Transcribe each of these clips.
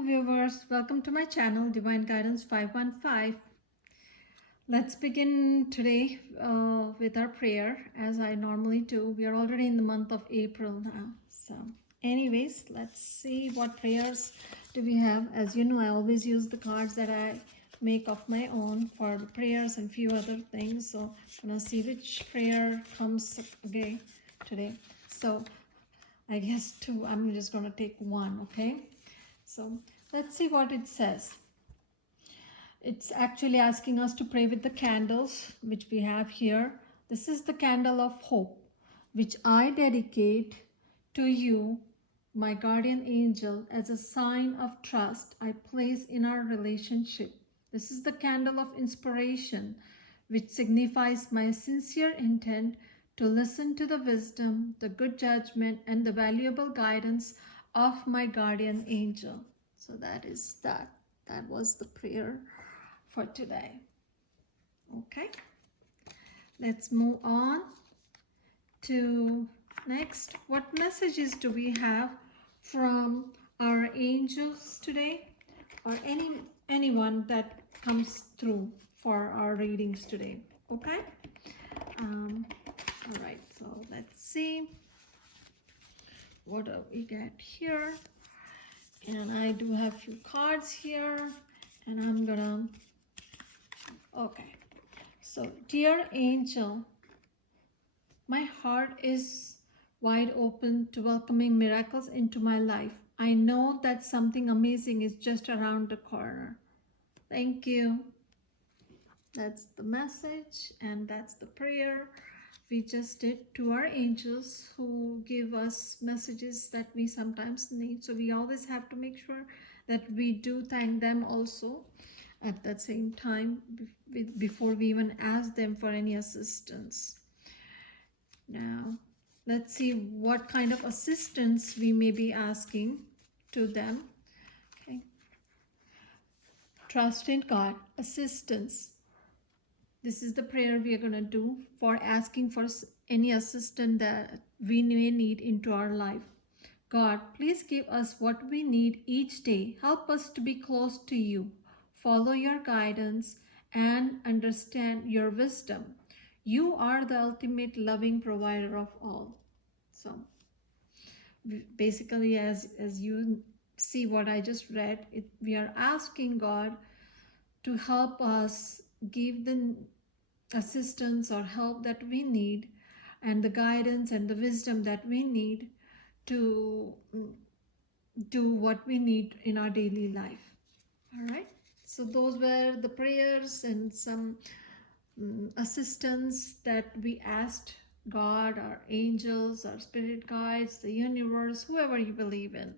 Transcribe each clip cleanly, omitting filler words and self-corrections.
Hello viewers, welcome to my channel Divine Guidance 515. Let's begin today with our prayer as I normally do. We are already in the month of April now. So anyways, let's see what prayers do we have. As you know, I always use the cards that I make of my own for the prayers and few other things. So I'm going to see which prayer comes again today. So I guess two, I'm just going to take one, okay? So let's see what it says. It's actually asking us to pray with the candles, which we have here. This is the candle of hope, which I dedicate to you, my guardian angel, as a sign of trust I place in our relationship. This is the candle of inspiration, which signifies my sincere intent to listen to the wisdom, the good judgment, and the valuable guidance of my guardian angel. So that is that. That was the prayer for today. Okay, let's move on to next. What messages do we have from our angels today, or anyone that comes through for our readings today? Okay. All right, so let's see what do we get here. And I do have few cards here, and I'm gonna, okay. So, dear angel, my heart is wide open to welcoming miracles into my life. I know that something amazing is just around the corner. Thank you. That's the message, and that's the prayer we just did to our angels who give us messages that we sometimes need. So we always have to make sure that we do thank them also at that same time before we even ask them for any assistance. Now, let's see what kind of assistance we may be asking to them. Okay. Trust in God, assistance. This is the prayer we are going to do for asking for any assistance that we may need into our life. God, please give us what we need each day. Help us to be close to you, follow your guidance, and understand your wisdom. You are the ultimate loving provider of all. So basically, as you see what I just read, we are asking God to help us, give the assistance or help that we need, and the guidance and the wisdom that we need to do what we need in our daily life. All right, so those were the prayers and some assistance that we asked God, our angels, our spirit guides, the universe, whoever you believe in.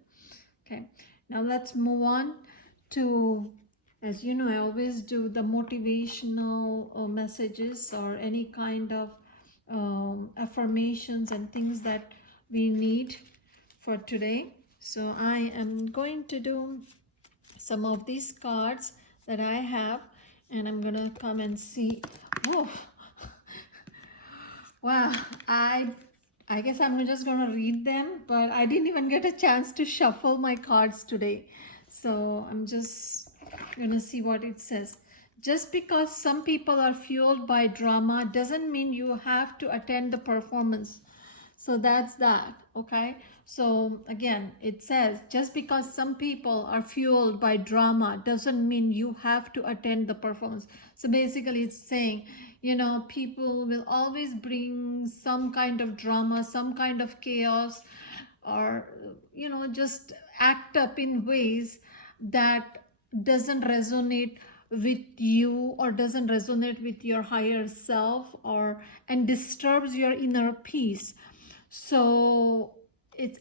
Okay, now let's move on to, as you know, I always do the motivational messages or any kind of affirmations and things that we need for today. So I am going to do some of these cards that I have, and I'm gonna come and see. Oh, wow, I guess I'm just gonna read them, but I didn't even get a chance to shuffle my cards today. So I'm just gonna see what it says. Just because some people are fueled by drama doesn't mean you have to attend the performance. So that's that, okay? So again, it says, just because some people are fueled by drama doesn't mean you have to attend the performance. So basically it's saying, you know, people will always bring some kind of drama, some kind of chaos, or, you know, just act up in ways that doesn't resonate with you or doesn't resonate with your higher self, or and disturbs your inner peace. So it's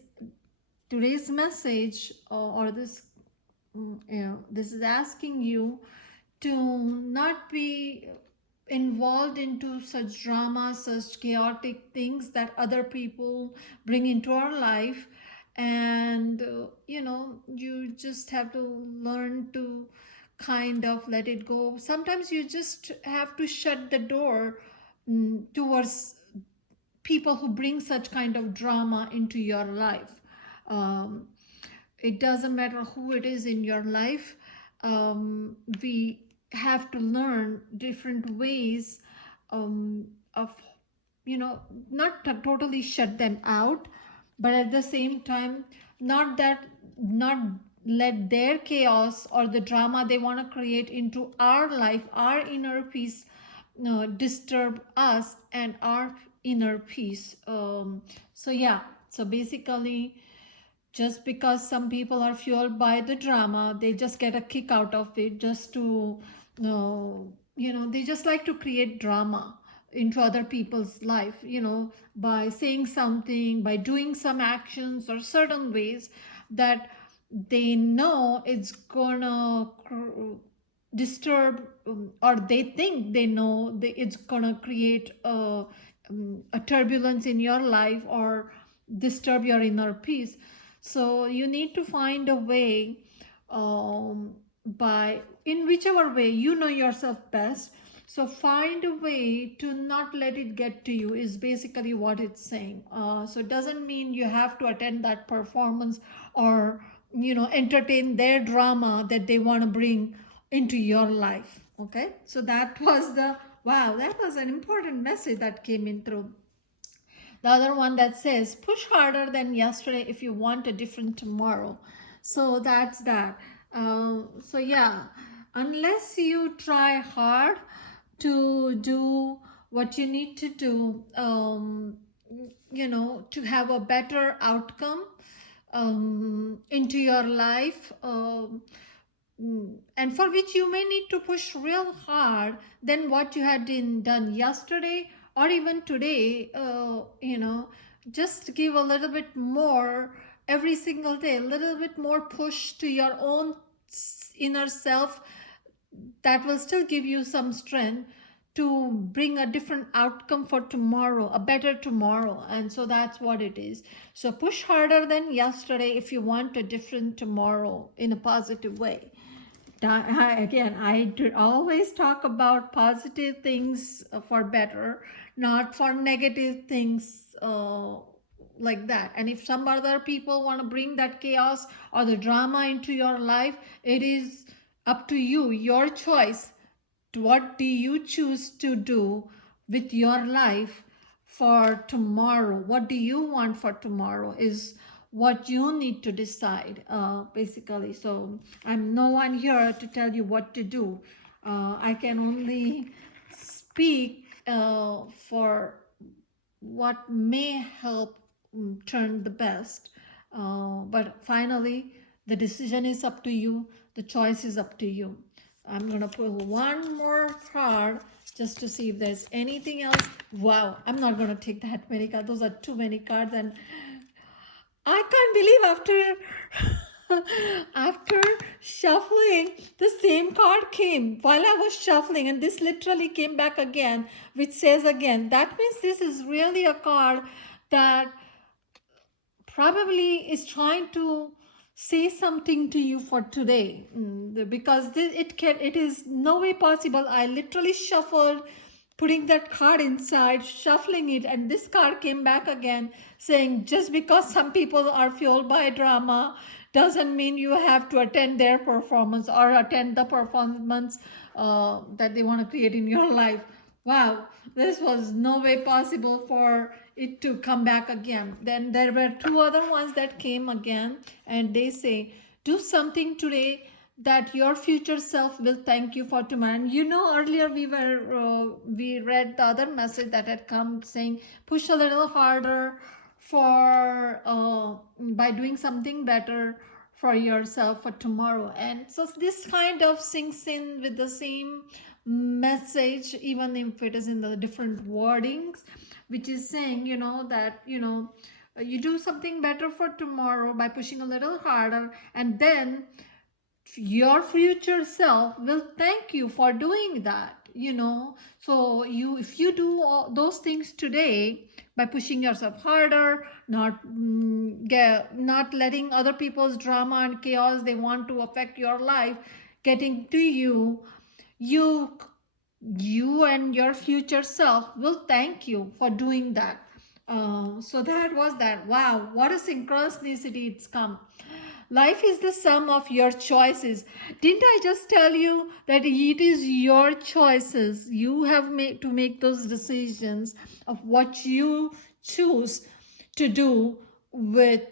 today's message, or this, this is asking you to not be involved into such drama, such chaotic things that other people bring into our life. And you know, you just have to learn to kind of let it go. Sometimes you just have to shut the door towards people who bring such kind of drama into your life. um, it doesn't matter who it is in your life. We have to learn different ways of, not to totally shut them out, but at the same time, not let their chaos or the drama they want to create into our life, our inner peace, disturb us and our inner peace. So yeah, so basically, just because some people are fueled by the drama, they just get a kick out of it, just to they just like to create drama into other people's life, by saying something, by doing some actions or certain ways that they know it's gonna disturb, or they think they know it's gonna create a turbulence in your life or disturb your inner peace. So you need to find a way, by in whichever way you know yourself best. So find a way to not let it get to you is basically what it's saying. So it doesn't mean you have to attend that performance or entertain their drama that they want to bring into your life. Okay, so that was the wow, that was an important message that came in through. The other one that says push harder than yesterday if you want a different tomorrow. So that's that. So yeah, unless you try hard to do what you need to do, to have a better outcome into your life, and for which you may need to push real hard than what you had done yesterday or even today. Just give a little bit more every single day, a little bit more push to your own inner self, that will still give you some strength to bring a different outcome for tomorrow, a better tomorrow. And so that's what it is. So push harder than yesterday if you want a different tomorrow in a positive way. Again, I always talk about positive things for better, not for negative things like that. And if some other people want to bring that chaos or the drama into your life, it is up to you, your choice. What do you choose to do with your life for tomorrow? What do you want for tomorrow is what you need to decide, basically. So I'm no one here to tell you what to do. I can only speak for what may help turn the best. But finally, the decision is up to you. The choice is up to you. I'm going to pull one more card just to see if there's anything else. Wow, I'm not going to take that many cards. Those are too many cards. And I can't believe after shuffling, the same card came while I was shuffling, and this literally came back again, which says again. That means this is really a card that probably is trying to say something to you for today, because it is no way possible. I literally shuffled, putting that card inside, shuffling it, and this card came back again saying just because some people are fueled by drama doesn't mean you have to attend their performance or attend the performance that they want to create in your life. Wow, this was no way possible for it to come back again. Then there were two other ones that came again, and they say, do something today that your future self will thank you for tomorrow. And earlier we read the other message that had come saying, push a little harder for by doing something better for yourself for tomorrow. And so this kind of sinks in with the same message, even if it is in the different wordings, which is saying, that, you do something better for tomorrow by pushing a little harder, and then your future self will thank you for doing that. So if you do all those things today by pushing yourself harder, not letting other people's drama and chaos they want to affect your life getting to you, you and your future self will thank you for doing that. So that was that. Wow, what a synchronicity it's come. Life is the sum of your choices. Didn't I just tell you that it is your choices? You have to make those decisions of what you choose to do with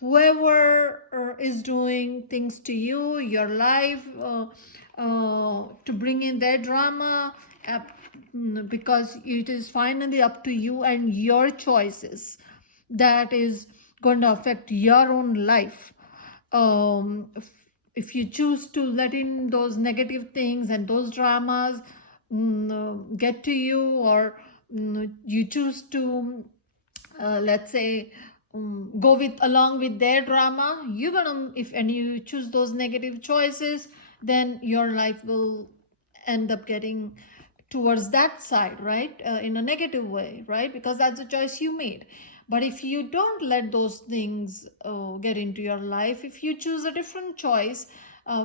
whoever is doing things to you, your life, to bring in their drama, uh, because it is finally up to you and your choices that is going to affect your own life. If you choose to let in those negative things and those dramas get to you, or you choose to let's say go with along with their drama, you're gonna, if and you choose those negative choices, then your life will end up getting towards that side, right? In a negative way, right? Because that's a choice you made. But if you don't let those things get into your life, if you choose a different choice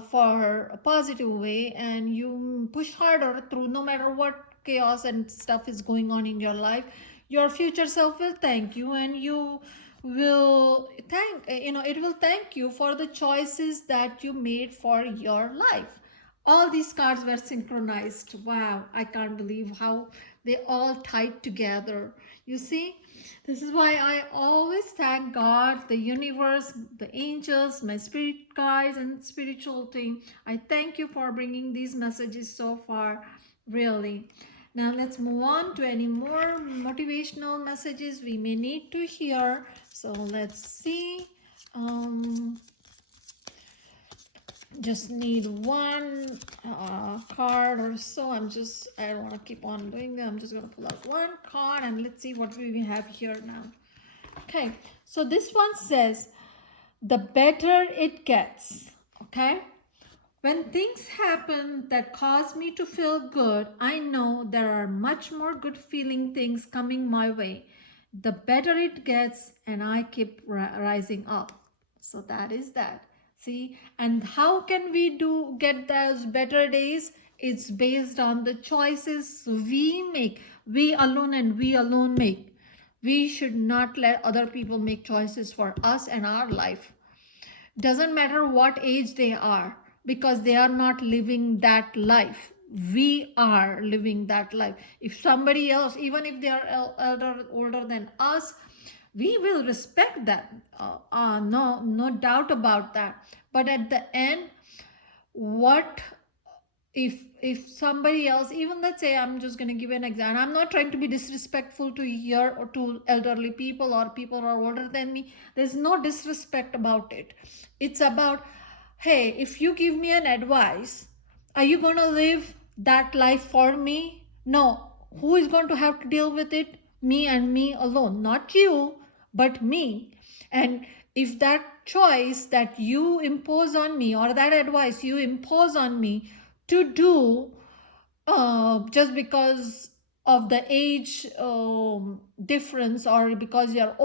for a positive way, and you push harder through no matter what chaos and stuff is going on in your life, your future self will thank you, and you will thank, it will thank you for the choices that you made for your life. All these cards were synchronized. Wow, I can't believe how they all tied together. You see, this is why I always thank God, the universe, the angels, my spirit guides, and spiritual team. I thank you for bringing these messages so far, really. Now let's move on to any more motivational messages we may need to hear. So let's see. Just need one card or so. I don't want to keep on doing that. I'm just going to pull out one card and let's see what we have here now. Okay, so this one says, the better it gets. Okay, when things happen that cause me to feel good, I know there are much more good feeling things coming my way. The better it gets, and I keep rising up. So that is that. See, and how can we get those better days? It's based on the choices we make, we alone and we alone make. We should not let other people make choices for us and our life. Doesn't matter what age they are, because they are not living that life. We are living that life. If somebody else, even if they are older than us, we will respect that. No doubt about that. But at the end, what if somebody else, even let's say, I'm just going to give an example, I'm not trying to be disrespectful to here or to elderly people or people who are older than me. There's no disrespect about it. It's about, hey, if you give me an advice, are you going to live that life for me? No. Who is going to have to deal with it? Me and me alone. Not you, but me. And if that choice that you impose on me, or that advice you impose on me to do, just because of the age difference, or because you're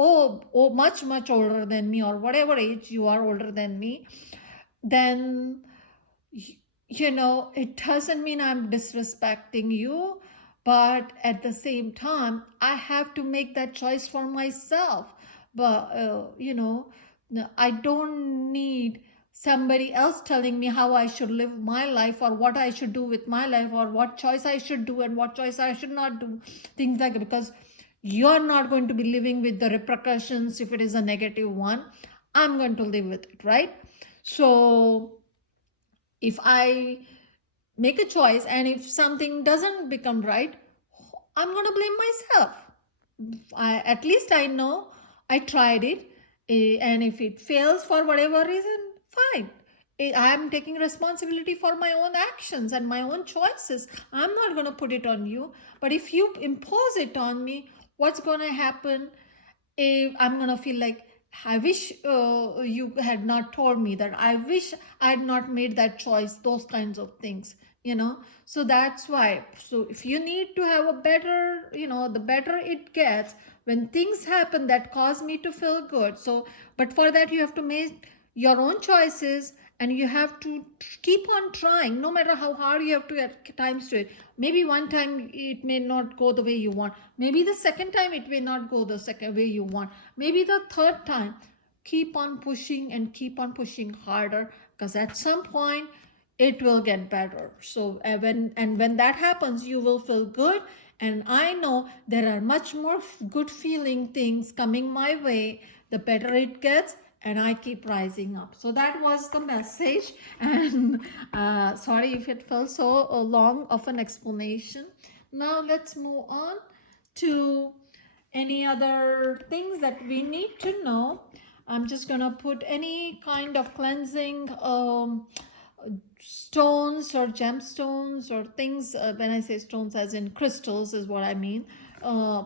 much older than me, or whatever age you are older than me, then it doesn't mean I'm disrespecting you. But at the same time, I have to make that choice for myself. But I don't need somebody else telling me how I should live my life, or what I should do with my life, or what choice I should do and what choice I should not do, things like that. Because you're not going to be living with the repercussions. If it is a negative one, I'm going to live with it, right? So if I make a choice and if something doesn't become right, I'm going to blame myself. At least I know I tried it, and if it fails for whatever reason, fine. I am taking responsibility for my own actions and my own choices. I'm not going to put it on you. But if you impose it on me, what's going to happen? I'm going to feel like, I wish you had not told me that. I wish I had not made that choice, those kinds of things, So that's why. So if you need to have a better, the better it gets, when things happen that cause me to feel good. So, but for that, you have to make your own choices, and you have to keep on trying, no matter how hard you have to at times to it. Maybe one time it may not go the way you want. Maybe the second time it may not go the second way you want. Maybe the third time. keep on pushing and keep on pushing harder, because at some point it will get better. So when that happens, you will feel good. And I know there are much more good feeling things coming my way the better it gets, and I keep rising up. So that was the message. And sorry if it felt so long of an explanation. Now let's move on to any other things that we need to know. I'm just gonna put any kind of cleansing stones or gemstones or things. When I say stones, as in crystals, is what I mean. Uh,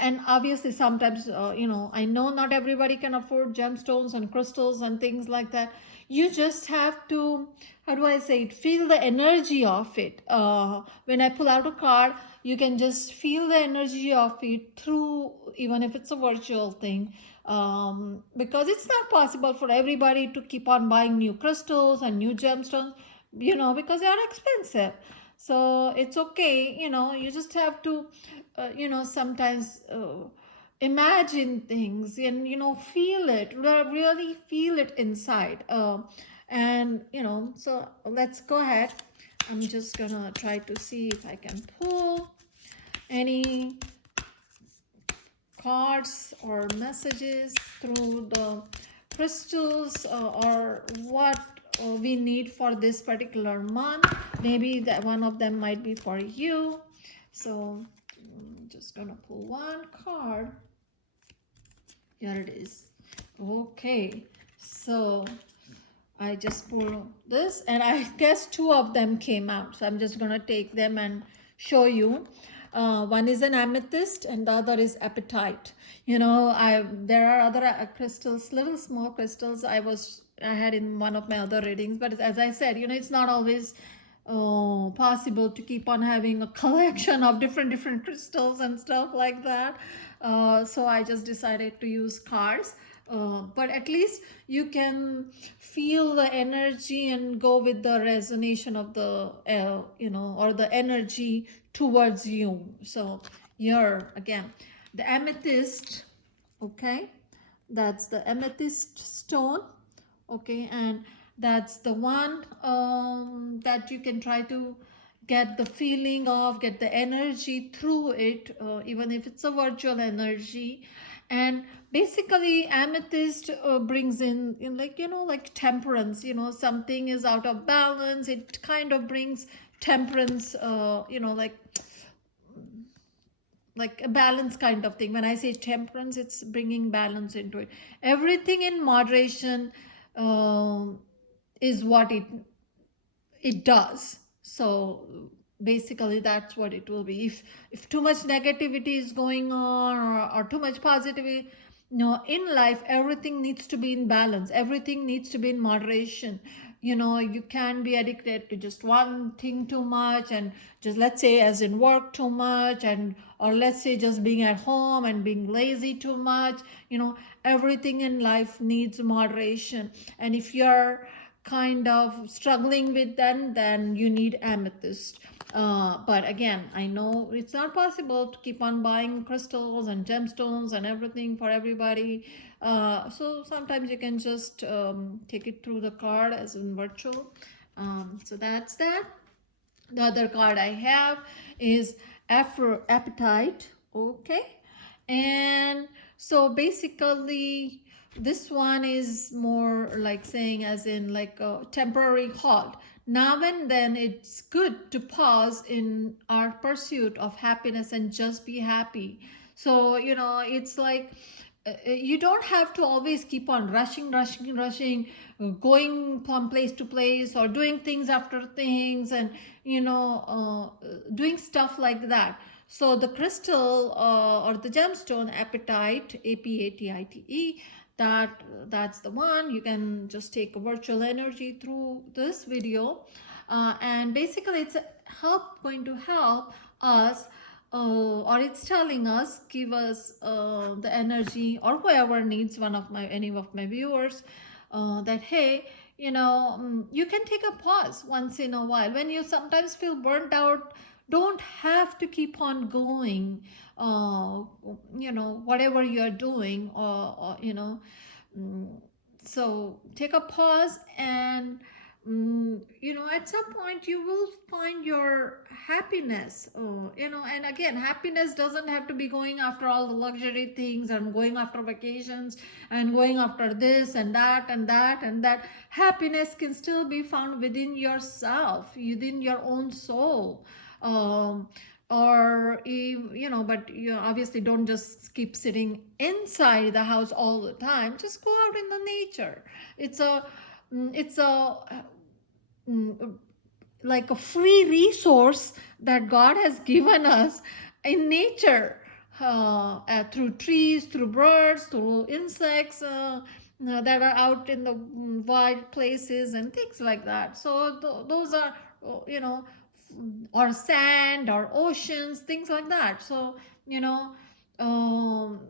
and obviously, sometimes, I know not everybody can afford gemstones and crystals and things like that. You just have to, how do I say it, feel the energy of it. When I pull out a card, you can just feel the energy of it through, even if it's a virtual thing. Because it's not possible for everybody to keep on buying new crystals and new gemstones, because they are expensive. So it's okay, you just have to, sometimes imagine things and, feel it, really feel it inside. And, so let's go ahead. I'm just gonna try to see if I can pull any cards or messages through the crystals, or what we need for this particular month. Maybe that one of them might be for you. So I'm just gonna pull one card. Here it is. Okay, so I just pulled this, and I guess two of them came out. So I'm just gonna take them and show you. One is an amethyst and the other is apatite. There are other crystals, little small crystals I had in one of my other readings, but as I said, it's not always possible to keep on having a collection of different crystals and stuff like that. So I just decided to use cards. But at least you can feel the energy and go with the resonation of the or the energy towards you. So here again, the amethyst. Okay, that's the amethyst stone. Okay, and that's the one that you can try to get the feeling of, get the energy through it, even if it's a virtual energy. And basically amethyst brings in like temperance. Something is out of balance, it kind of brings temperance, like a balance kind of thing. When I say temperance, it's bringing balance into it. Everything in moderation is what it does. So basically that's what it will be. If too much negativity is going on, or too much positivity, in life everything needs to be in balance, everything needs to be in moderation. You can be addicted to just one thing too much, and just, let's say, as in work too much, and or let's say just being at home and being lazy too much. Everything in life needs moderation. And if you're kind of struggling with them, then you need amethyst. But again, I know it's not possible to keep on buying crystals and gemstones and everything for everybody. So sometimes you can just take it through the card as in virtual. So that's that. The other card I have is Appetite. Okay, and so basically this one is more like saying, as in like a temporary halt. Now and then it's good to pause in our pursuit of happiness and just be happy. So it's like, you don't have to always keep on rushing, going from place to place, or doing things after things, and doing stuff like that. So the crystal, or the gemstone apatite, apatite, that's the one. You can just take a virtual energy through this video, and basically it's going to help us, or it's telling us, give us the energy, or whoever needs, any of my viewers, that hey, you can take a pause once in a while. When you sometimes feel burnt out, don't have to keep on going, whatever you're doing, or So take a pause and at some point you will find your happiness. And again, happiness doesn't have to be going after all the luxury things and going after vacations and going after this and that and that and that. Happiness can still be found within yourself, within your own soul. um, but you obviously don't just keep sitting inside the house all the time. Just go out in the nature. It's a mm, like a free resource that God has given us in nature, through trees, through birds, through insects that are out in the wild places and things like that. So those are, you know, or sand or oceans, things like that. So, you know, um,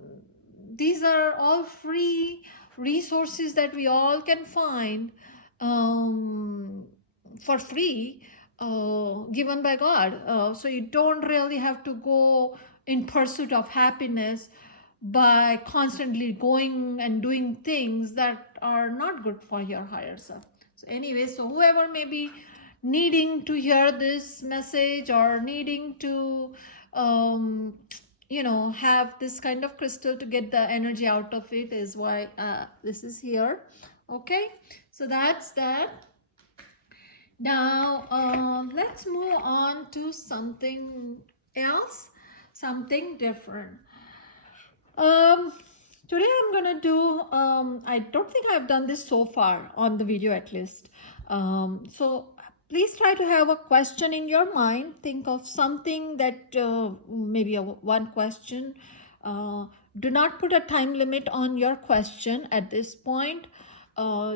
these are all free resources that we all can find um, for free, given by God. So you don't really have to go in pursuit of happiness by constantly going and doing things that are not good for your higher self. So anyway, so whoever may be needing to hear this message or needing to have this kind of crystal to get the energy out of it is why this is here. Okay, so that's that. Now let's move on to something else, something different. Today I'm gonna do, I don't think I've done this so far on the video at least. So please try to have a question in your mind. Think of something that maybe one question. Do not put a time limit on your question at this point.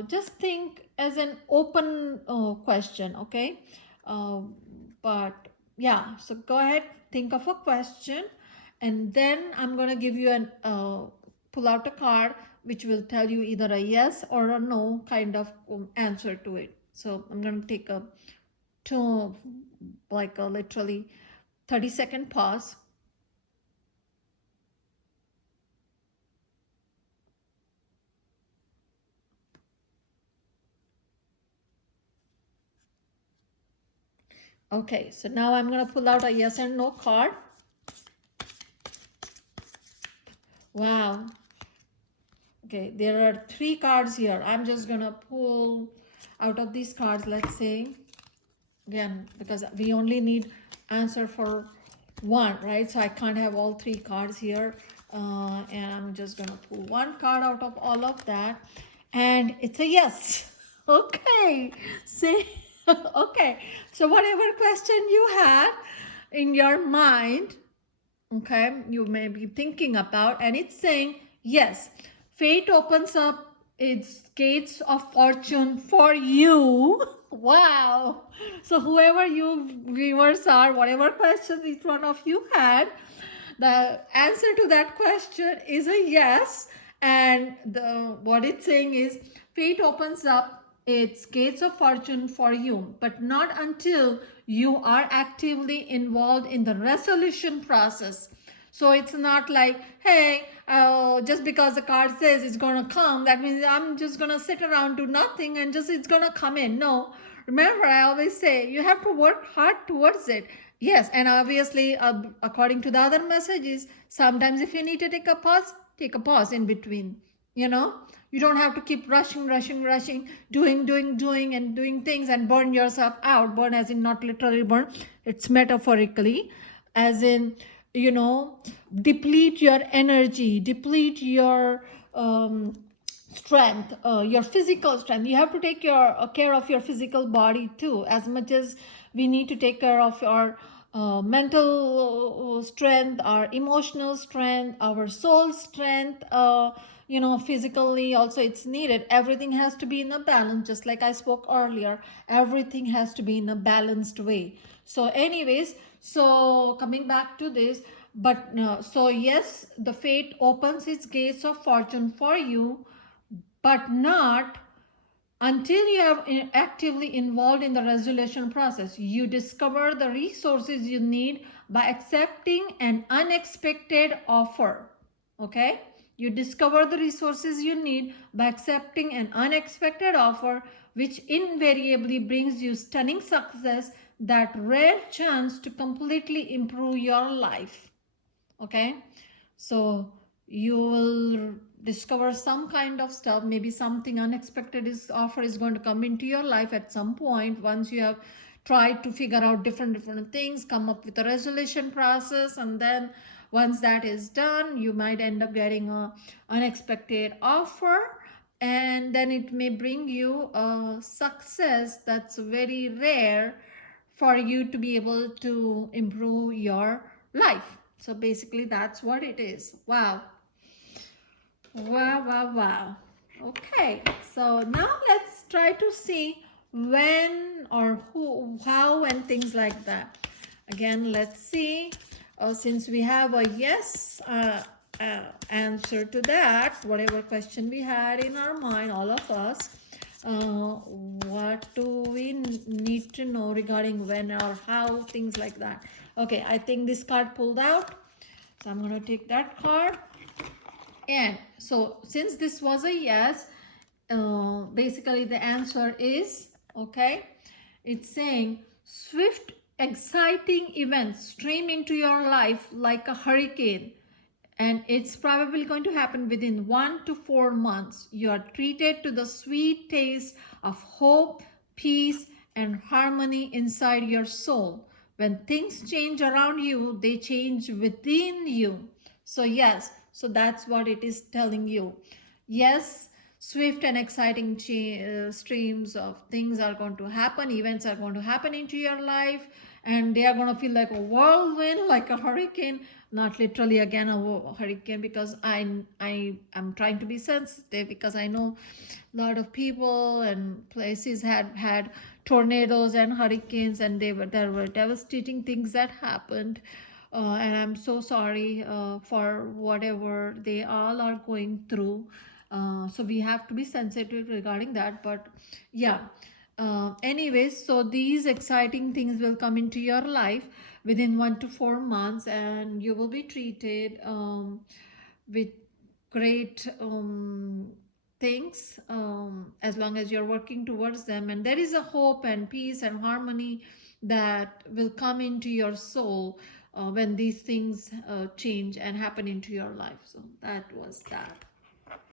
Just think as an open question, okay? But yeah, so go ahead, think of a question, and then I'm going to give you an pull out a card which will tell you either a yes or a no kind of answer to it. So I'm going to take a literally 30-second pause. Okay, so now I'm going to pull out a yes and no card. Wow. Okay, there are 3 cards here. I'm just going to pull out of these cards, let's say, again, because we only need answer for 1, right? So I can't have all 3 cards here. And I'm just going to pull 1 card out of all of that. And it's a yes. Okay. See? Okay. So whatever question you had in your mind, okay, you may be thinking about, and it's saying, yes, fate opens up its gates of fortune for you. Wow. So whoever you viewers are, whatever questions each one of you had, the answer to that question is a yes. And what it's saying is fate opens up its gates of fortune for you, but not until you are actively involved in the resolution process. So it's not like, hey, just because the card says it's going to come, that means I'm just going to sit around, do nothing, and just it's going to come in. No. Remember, I always say you have to work hard towards it. Yes, and obviously, according to the other messages, sometimes if you need to take a pause in between. You don't have to keep rushing, doing and doing things and burn yourself out. Burn as in not literally burn, it's metaphorically, as in, deplete your energy, deplete your strength, your physical strength. You have to take care of your physical body too, as much as we need to take care of our mental strength, our emotional strength, our soul strength. Physically also it's needed. Everything has to be in a balance, just like I spoke earlier. Everything has to be in a balanced way. So anyways, so coming back to this, but so yes, the fate opens its gates of fortune for you, but not until you have actively involved in the resolution process. You discover the resources you need by accepting an unexpected offer. Okay, You discover the resources you need by accepting an unexpected offer, which invariably brings you stunning success, that rare chance to completely improve your life. Okay, so you will discover some kind of stuff, maybe something unexpected is offer is going to come into your life at some point. Once you have tried to figure out different things, come up with a resolution process, and then once that is done, you might end up getting a unexpected offer, and then it may bring you a success that's very rare for you to be able to improve your life. So basically that's what it is. Wow. Wow, wow, wow. Okay, so now let's try to see when or who, how, and things like that. Again, let's see. Since we have a yes answer to that, whatever question we had in our mind, all of us, what do we need to know regarding when or how, things like that. Okay, I think this card pulled out, so I'm going to take that card. And so since this was a yes, basically the answer is, okay, it's saying swift, exciting events stream into your life like a hurricane, and it's probably going to happen within 1 to 4 months. You are treated to the sweet taste of hope, peace, and harmony inside your soul. When things change around you, they change within you. So yes, so that's what it is telling you. Yes, swift and exciting streams of things are going to happen, events are going to happen into your life, and they are going to feel like a whirlwind, like a hurricane. Not literally again a hurricane, because I am trying to be sensitive, because I know a lot of people and places had tornadoes and hurricanes, and there were devastating things that happened. And I'm so sorry for whatever they all are going through. So we have to be sensitive regarding that. But yeah, anyways, so these exciting things will come into your life within 1 to 4 months, and you will be treated with great things, as long as you're working towards them. And there is a hope and peace and harmony that will come into your soul when these things change and happen into your life. So that was that.